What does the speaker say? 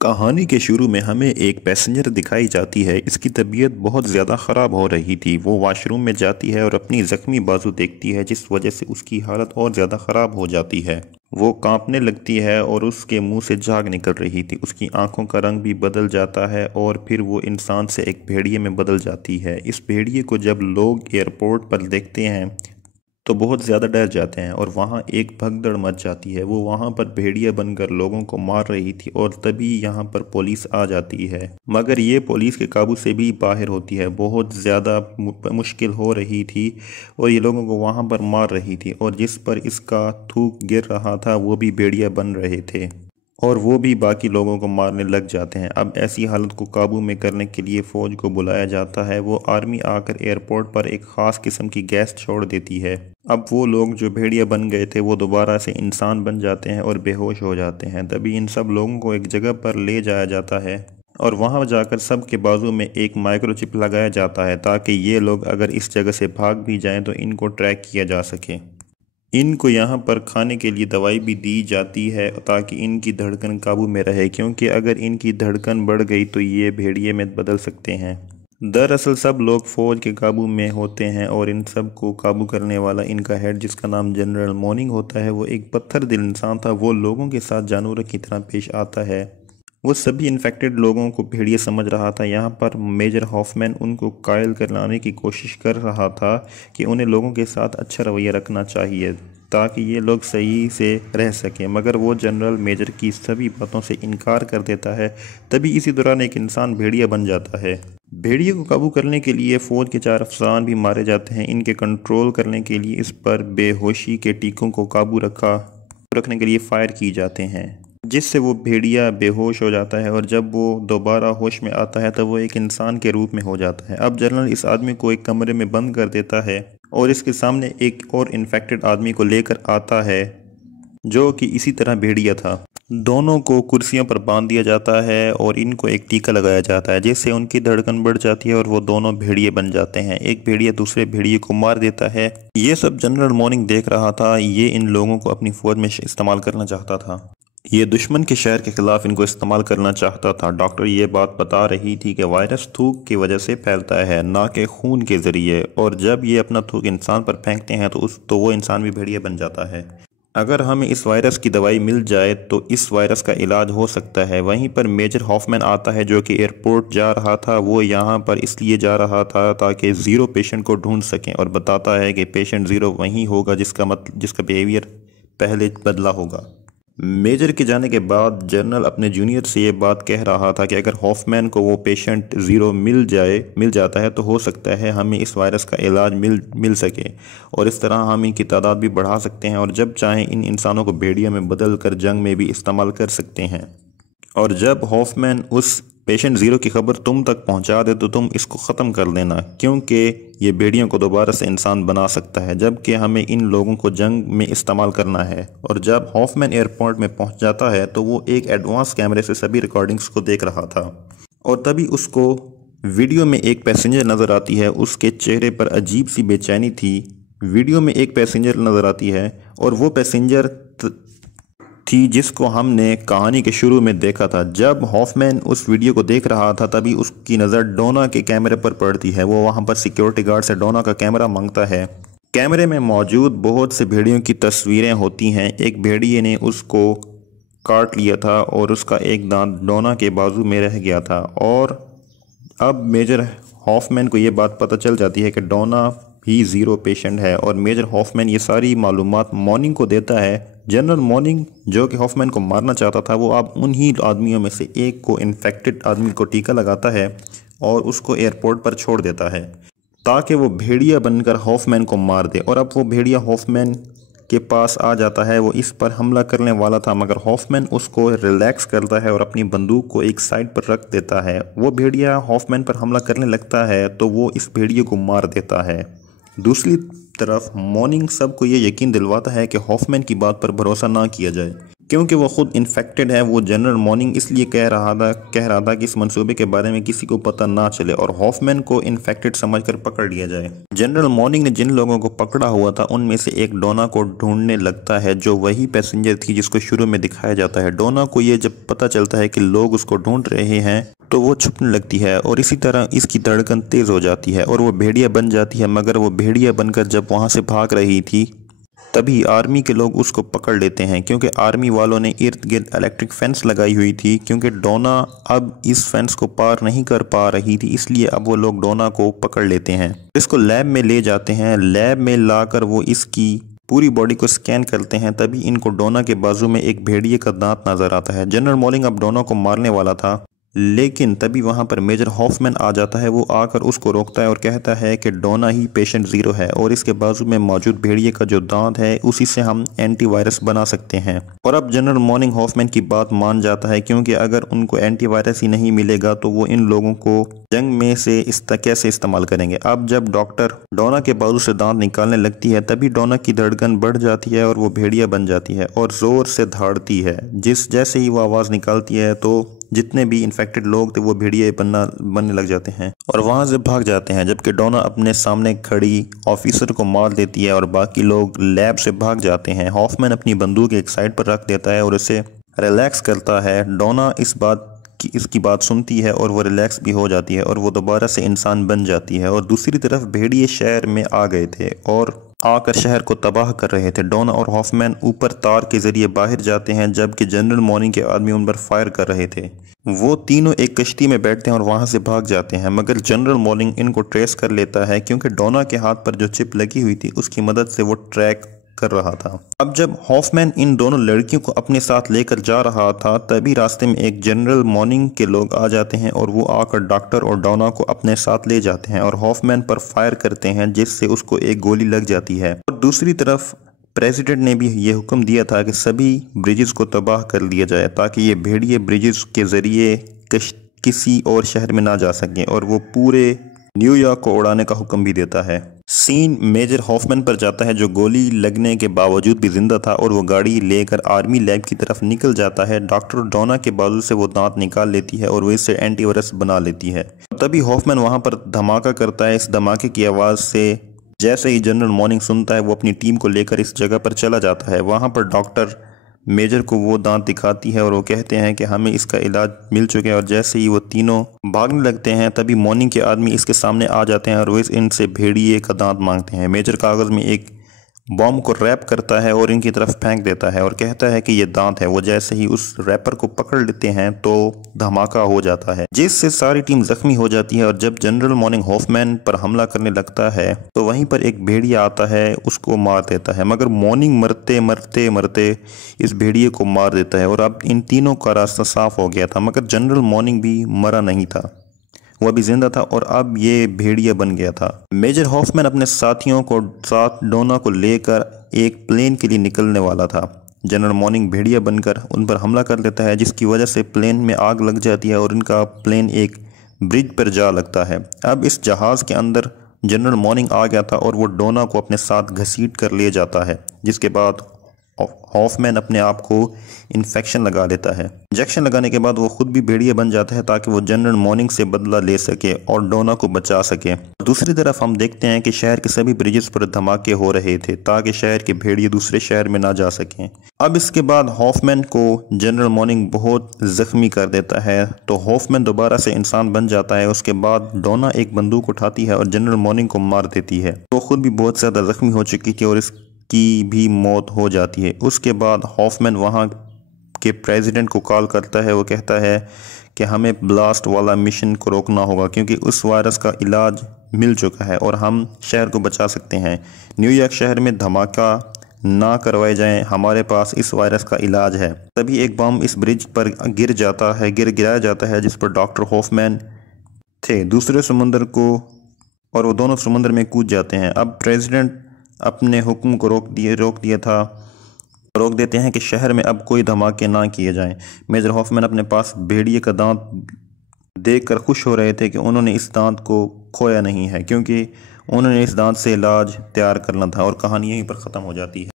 कहानी के शुरू में हमें एक पैसेंजर दिखाई जाती है। इसकी तबीयत बहुत ज़्यादा ख़राब हो रही थी। वो वॉशरूम में जाती है और अपनी ज़ख्मी बाजू देखती है, जिस वजह से उसकी हालत और ज़्यादा ख़राब हो जाती है। वो कांपने लगती है और उसके मुंह से झाग निकल रही थी। उसकी आंखों का रंग भी बदल जाता है और फिर वो इंसान से एक भेड़िए में बदल जाती है। इस भेड़िए को जब लोग एयरपोर्ट पर देखते हैं तो बहुत ज़्यादा डर जाते हैं और वहाँ एक भगदड़ मच जाती है। वो वहाँ पर भेड़िया बनकर लोगों को मार रही थी और तभी यहाँ पर पुलिस आ जाती है, मगर ये पुलिस के काबू से भी बाहर होती है। बहुत ज़्यादा मुश्किल हो रही थी और ये लोगों को वहाँ पर मार रही थी और जिस पर इसका थूक गिर रहा था वो भी भेड़िया बन रहे थे और वो भी बाकी लोगों को मारने लग जाते हैं। अब ऐसी हालत को काबू में करने के लिए फ़ौज को बुलाया जाता है। वो आर्मी आकर एयरपोर्ट पर एक ख़ास किस्म की गैस छोड़ देती है। अब वो लोग जो भेड़िया बन गए थे वो दोबारा से इंसान बन जाते हैं और बेहोश हो जाते हैं। तभी इन सब लोगों को एक जगह पर ले जाया जाता है और वहां जाकर सबके बाजू में एक माइक्रोचिप लगाया जाता है ताकि ये लोग अगर इस जगह से भाग भी जाएं तो इनको ट्रैक किया जा सके। इनको यहाँ पर खाने के लिए दवाई भी दी जाती है ताकि इनकी धड़कन काबू में रहे, क्योंकि अगर इनकी धड़कन बढ़ गई तो ये भेड़िए में बदल सकते हैं। दरअसल सब लोग फौज के काबू में होते हैं और इन सब को काबू करने वाला इनका हेड, जिसका नाम जनरल मॉर्निंग होता है, वो एक पत्थर दिल इंसान था। वो लोगों के साथ जानवरों की तरह पेश आता है। वो सभी इन्फेक्टेड लोगों को भेड़िए समझ रहा था। यहाँ पर मेजर हॉफमैन उनको कायल करलाने की कोशिश कर रहा था कि उन्हें लोगों के साथ अच्छा रवैया रखना चाहिए ताकि ये लोग सही से रह सकें, मगर वो जनरल मेजर की सभी बातों से इनकार कर देता है। तभी इसी दौरान एक इंसान भेड़िया बन जाता है। भेड़िए को काबू करने के लिए फौज के 4 अफसरान भी मारे जाते हैं। इनके कंट्रोल करने के लिए इस पर बेहोशी के टीकों को काबू रखने के लिए फायर किए जाते हैं, जिससे वो भेड़िया बेहोश हो जाता है और जब वो दोबारा होश में आता है तो वो एक इंसान के रूप में हो जाता है। अब जनरल इस आदमी को एक कमरे में बंद कर देता है और इसके सामने एक और इन्फेक्टेड आदमी को लेकर आता है जो कि इसी तरह भेड़िया था। दोनों को कुर्सियों पर बांध दिया जाता है और इनको एक टीका लगाया जाता है, जिससे उनकी धड़कन बढ़ जाती है और वो दोनों भेड़िए बन जाते हैं। एक भेड़िया दूसरे भेड़िए को मार देता है। ये सब जनरल मॉर्निंग देख रहा था। ये इन लोगों को अपनी फौज में इस्तेमाल करना चाहता था। ये दुश्मन के शहर के खिलाफ इनको इस्तेमाल करना चाहता था। डॉक्टर ये बात बता रही थी कि वायरस थूक की वजह से फैलता है, ना कि खून के जरिए, और जब ये अपना थूक इंसान पर फेंकते हैं तो वो इंसान भी भेड़िया बन जाता है। अगर हमें इस वायरस की दवाई मिल जाए तो इस वायरस का इलाज हो सकता है। वहीं पर मेजर हॉफमैन आता है जो कि एयरपोर्ट जा रहा था। वो यहाँ पर इसलिए जा रहा था ताकि ज़ीरो पेशेंट को ढूंढ सकें और बताता है कि पेशेंट ज़ीरो वहीं होगा जिसका बिहेवियर पहले बदला होगा। मेजर के जाने के बाद जनरल अपने जूनियर से ये बात कह रहा था कि अगर हॉफमैन को वो पेशेंट ज़ीरो मिल जाता है तो हो सकता है हमें इस वायरस का इलाज मिल सके और इस तरह हम इनकी तादाद भी बढ़ा सकते हैं और जब चाहें इन इंसानों को भेड़िया में बदल कर जंग में भी इस्तेमाल कर सकते हैं। और जब हॉफमैन उस पेशेंट ज़ीरो की खबर तुम तक पहुंचा दे तो तुम इसको ख़त्म कर देना, क्योंकि ये भेड़ियों को दोबारा से इंसान बना सकता है, जबकि हमें इन लोगों को जंग में इस्तेमाल करना है। और जब हॉफमैन एयरपोर्ट में पहुंच जाता है तो वो एक एडवांस कैमरे से सभी रिकॉर्डिंग्स को देख रहा था और तभी उसको वीडियो में एक पैसेंजर नज़र आती है। उसके चेहरे पर अजीब सी बेचैनी थी। वीडियो में एक पैसेंजर नज़र आती है और वो पैसेंजर थी जिसको हमने कहानी के शुरू में देखा था। जब हॉफमैन उस वीडियो को देख रहा था तभी उसकी नज़र डोना के कैमरे पर पड़ती है। वो वहाँ पर सिक्योरिटी गार्ड से डोना का कैमरा मांगता है। कैमरे में मौजूद बहुत से भेड़ियों की तस्वीरें होती हैं। एक भेड़िए ने उसको काट लिया था और उसका एक दांत डोना के बाजू में रह गया था। और अब मेजर हॉफमैन को ये बात पता चल जाती है कि डोना भी ज़ीरो पेशेंट है और मेजर हॉफमैन ये सारी मालूमात मॉर्निंग को देता है। जनरल मॉर्निंग जो कि हॉफमैन को मारना चाहता था, वो अब उन्हीं आदमियों में से एक को, इन्फेक्टेड आदमी को टीका लगाता है और उसको एयरपोर्ट पर छोड़ देता है ताकि वो भेड़िया बनकर हॉफमैन को मार दे। और अब वो भेड़िया हॉफमैन के पास आ जाता है। वो इस पर हमला करने वाला था, मगर हॉफमैन उसको रिलैक्स करता है और अपनी बंदूक को एक साइड पर रख देता है। वो भेड़िया हॉफमैन पर हमला करने लगता है तो वो इस भेड़िए को मार देता है। दूसरी तरफ मॉर्निंग सबको ये यकीन दिलवाता है कि हॉफमैन की बात पर भरोसा ना किया जाए। क्योंकि वो खुद इन्फेक्टेड है। वो जनरल मॉर्निंग इसलिए कह रहा था कि इस मंसूबे के बारे में किसी को पता ना चले और हॉफमैन को इन्फेक्टेड समझकर पकड़ लिया जाए। जनरल मॉर्निंग ने जिन लोगों को पकड़ा हुआ था उनमें से एक डोना को ढूंढने लगता है, जो वही पैसेंजर थी जिसको शुरू में दिखाया जाता है। डोना को ये जब पता चलता है कि लोग उसको ढूंढ रहे हैं तो वो छुपने लगती है और इसी तरह इसकी धड़कन तेज हो जाती है और वो भेड़िया बन जाती है। मगर वो भेड़िया बनकर जब वहां से भाग रही थी तभी आर्मी के लोग उसको पकड़ लेते हैं, क्योंकि आर्मी वालों ने इर्द गिर्द इलेक्ट्रिक फेंस लगाई हुई थी। क्योंकि डोना अब इस फेंस को पार नहीं कर पा रही थी, इसलिए अब वो लोग डोना को पकड़ लेते हैं, इसको लैब में ले जाते हैं। लैब में लाकर वो इसकी पूरी बॉडी को स्कैन करते हैं। तभी इनको डोना के बाजू में एक भेड़िए का दांत नजर आता है। जनरल मॉर्निंग अब डोना को मारने वाला था, लेकिन तभी वहां पर मेजर हॉफमैन आ जाता है। वो आकर उसको रोकता है और कहता है कि डोना ही पेशेंट ज़ीरो है और इसके बाजू में मौजूद भेड़िए का जो दांत है उसी से हम एंटीवायरस बना सकते हैं। और अब जनरल मॉर्निंग हॉफमैन की बात मान जाता है, क्योंकि अगर उनको एंटीवायरस ही नहीं मिलेगा तो वो इन लोगों को जंग में से कैसे इस्तेमाल करेंगे। अब जब डॉक्टर डोना के बाजू से दांत निकालने लगती है तभी डोना की धड़कन बढ़ जाती है और वो भेड़िया बन जाती है और जोर से दहाड़ती है। जैसे ही वो आवाज़ निकालती है तो जितने भी इन्फेक्टेड लोग थे वो भेड़िए बनने लग जाते हैं और वहां से भाग जाते हैं, जबकि डोना अपने सामने खड़ी ऑफिसर को मार देती है और बाकी लोग लैब से भाग जाते हैं। हॉफमैन अपनी बंदूक एक साइड पर रख देता है और उसे रिलैक्स करता है। डोना इसकी बात सुनती है और वो रिलैक्स भी हो जाती है और वो दोबारा से इंसान बन जाती है। और दूसरी तरफ भेड़िए शहर में आ गए थे और आकर शहर को तबाह कर रहे थे। डोना और हॉफमैन ऊपर तार के जरिए बाहर जाते हैं, जबकि जनरल मॉर्निंग के आदमी उन पर फायर कर रहे थे। वो तीनों एक कश्ती में बैठते हैं और वहां से भाग जाते हैं, मगर जनरल मॉर्निंग इनको ट्रेस कर लेता है, क्योंकि डोना के हाथ पर जो चिप लगी हुई थी उसकी मदद से वो ट्रैक कर रहा था। अब जब हॉफमैन इन दोनों लड़कियों को अपने साथ लेकर जा रहा था तभी रास्ते में एक जनरल मॉर्निंग के लोग आ जाते हैं और वो आकर डॉक्टर और डोना को अपने साथ ले जाते हैं और हॉफमैन पर फायर करते हैं, जिससे उसको एक गोली लग जाती है। और दूसरी तरफ प्रेसिडेंट ने भी ये हुक्म दिया था कि सभी ब्रिजेस को तबाह कर लिया जाए ताकि ये भेड़िए ब्रिजेस के जरिए किसी और शहर में ना जा सकें, और वो पूरे न्यूयॉर्क को उड़ाने का हुक्म भी देता है। सीन मेजर हॉफमैन पर जाता है, जो गोली लगने के बावजूद भी जिंदा था, और वो गाड़ी लेकर आर्मी लैब की तरफ निकल जाता है। डॉक्टर डोना के बाजू से वो दांत निकाल लेती है और वो इससे एंटीवायरस बना लेती है। तभी हॉफमैन वहां पर धमाका करता है। इस धमाके की आवाज से जैसे ही जनरल मॉर्निंग सुनता है वो अपनी टीम को लेकर इस जगह पर चला जाता है। वहां पर डॉक्टर मेजर को वो दांत दिखाती है और वो कहते हैं कि हमें इसका इलाज मिल चुका है, और जैसे ही वो तीनों भागने लगते हैं तभी मॉर्निंग के आदमी इसके सामने आ जाते हैं और वो इनसे भेड़िए का दांत मांगते हैं। मेजर कागज में एक बॉम्ब को रैप करता है और इनकी तरफ फेंक देता है और कहता है कि ये दांत है। वो जैसे ही उस रैपर को पकड़ लेते हैं तो धमाका हो जाता है, जिससे सारी टीम जख्मी हो जाती है। और जब जनरल मॉर्निंग हॉफमैन पर हमला करने लगता है तो वहीं पर एक भेड़िया आता है, उसको मार देता है, मगर मॉर्निंग मरते मरते मरते इस भेड़िए को मार देता है। और अब इन तीनों का रास्ता साफ हो गया था, मगर जनरल मॉर्निंग भी मरा नहीं था, वो अभी जिंदा था और अब ये भेड़िया बन गया था। मेजर हॉफमैन अपने साथियों को साथ डोना को लेकर एक प्लेन के लिए निकलने वाला था। जनरल मॉर्निंग भेड़िया बनकर उन पर हमला कर देता है, जिसकी वजह से प्लेन में आग लग जाती है और इनका प्लेन एक ब्रिज पर जा लगता है। अब इस जहाज़ के अंदर जनरल मॉर्निंग आ गया था और वो डोना को अपने साथ घसीट कर ले जाता है, जिसके बाद हॉफमैन अपने आप को इन्फेक्शन लगा लेता है। इंजेक्शन लगाने के बाद वो खुद भी भेड़िया बन जाता है ताकि वो जनरल मॉर्निंग से बदला ले सके और डोना को बचा सके। दूसरी तरफ हम देखते हैं कि शहर के सभी ब्रिजेस पर धमाके हो रहे थे ताकि शहर के भेड़िए दूसरे शहर में ना जा सकें। अब इसके बाद हॉफमैन को जनरल मॉर्निंग बहुत जख्मी कर देता है, तो हॉफमैन दोबारा से इंसान बन जाता है। उसके बाद डोना एक बंदूक उठाती है और जनरल मॉर्निंग को मार देती है। वो खुद भी बहुत ज़्यादा जख्मी हो चुकी थी और की भी मौत हो जाती है। उसके बाद हॉफमैन वहाँ के प्रेसिडेंट को कॉल करता है। वो कहता है कि हमें ब्लास्ट वाला मिशन को रोकना होगा, क्योंकि उस वायरस का इलाज मिल चुका है और हम शहर को बचा सकते हैं। न्यूयॉर्क शहर में धमाका ना करवाए जाएं, हमारे पास इस वायरस का इलाज है। तभी एक बम इस ब्रिज पर गिराया जाता है जिस पर डॉक्टर हॉफमैन थे दूसरे समुंदर को, और वो दोनों समुंदर में कूद जाते हैं। अब प्रेसिडेंट अपने हुक्म को रोक देते हैं कि शहर में अब कोई धमाके ना किए जाएं। मेजर हॉफमैन अपने पास भेड़िए का दांत देखकर खुश हो रहे थे कि उन्होंने इस दांत को खोया नहीं है, क्योंकि उन्होंने इस दांत से इलाज तैयार करना था। और कहानी यहीं पर ख़त्म हो जाती है।